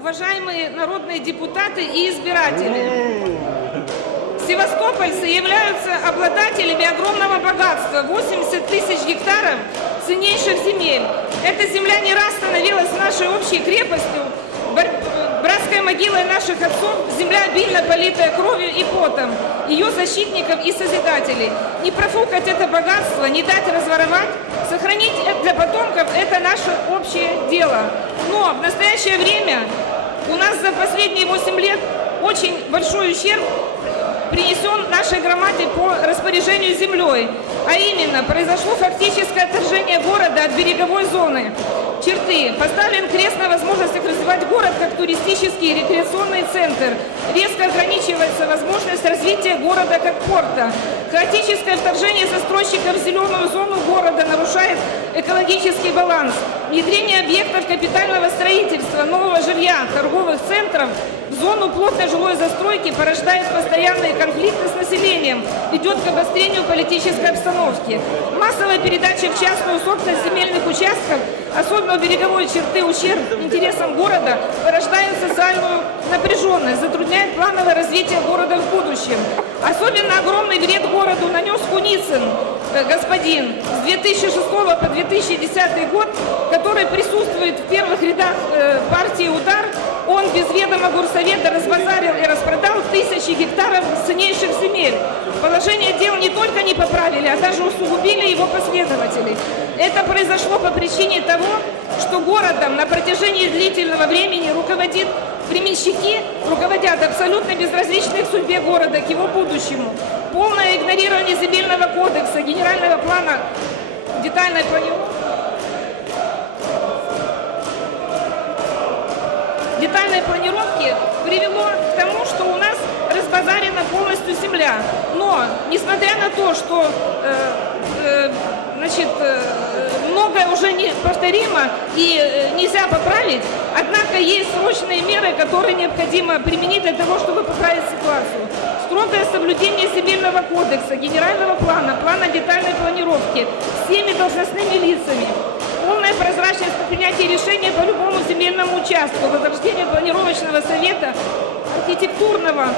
уважаемые народные депутаты и избиратели. Севастопольцы являются обладателями огромного богатства – 80 тысяч гектаров ценнейших земель. Эта земля не раз становилась нашей общей крепостью, братской могилой наших отцов, земля обильно политая кровью и потом, ее защитников и созидателей. Не профукать это богатство, не дать разворовать, сохранить для потомков – это наше общее дело. Но в настоящее время у нас за последние 8 лет очень большой ущерб принесен нашей громаде по распоряжению землей. А именно, произошло фактическое отторжение города от береговой зоны черты. Поставлен крест на возможностях развивать город как туристический и рекреационный центр. Резко ограничивается возможность развития города как порта. Хаотическое вторжение застройщиков в зеленую зону города нарушает экологический баланс. Внедрение объектов капитального строительства, нового жилья, торговых центров зону плотной жилой застройки порождает постоянные конфликты с населением, ведет к обострению политической обстановки. Массовая передача в частную собственность земельных участков, особенно в береговой черты ущерб интересам города, порождает социальную напряженность, затрудняет плановое развитие города в будущем. Особенно огромный вред городу нанес Куницын, э, господин, с 2006 по 2010 год, который присутствует в первых рядах э, партии «Удар», ведома горсовета разбазарил и распродал тысячи гектаров ценнейших земель. Положение дел не только не поправили, а даже усугубили его последователи. Это произошло по причине того, что городом на протяжении длительного времени руководит временщики, руководят абсолютно безразличны к судьбе города, к его будущему. Полное игнорирование земельного кодекса, генерального плана детальной планировки детальной планировки привело к тому, что у нас разбазарена полностью земля. Но, несмотря на то, что э, э, значит, э, многое уже не повторимо и э, нельзя поправить, однако есть срочные меры, которые необходимо применить для того, чтобы поправить ситуацию. Строгое соблюдение земельного кодекса, генерального плана, плана детальной планировки всеми должностными лицами, полная прозрачность по принятию решения по любому земельному участку, возрождение планировочного совета, архитектурного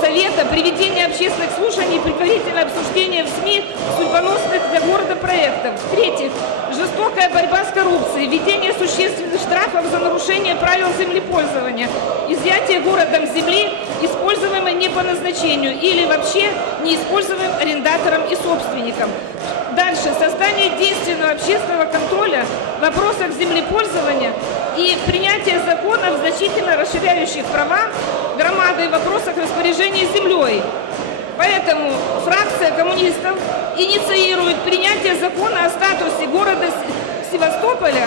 совета, приведение общественных слушаний и предварительное обсуждение в СМИ судьбоносных для города проектов. В-третьих, жестокая борьба с коррупцией, введение существенных штрафов за нарушение правил землепользования, изъятие городом земли, используемой не по назначению или вообще неиспользуемым арендатором и собственником. Дальше. Создание действенного общественного контроля вопросах землепользования и принятие законов, значительно расширяющих права громады в вопросах распоряжения землей. Поэтому фракция коммунистов инициирует принятие закона о статусе города Севастополя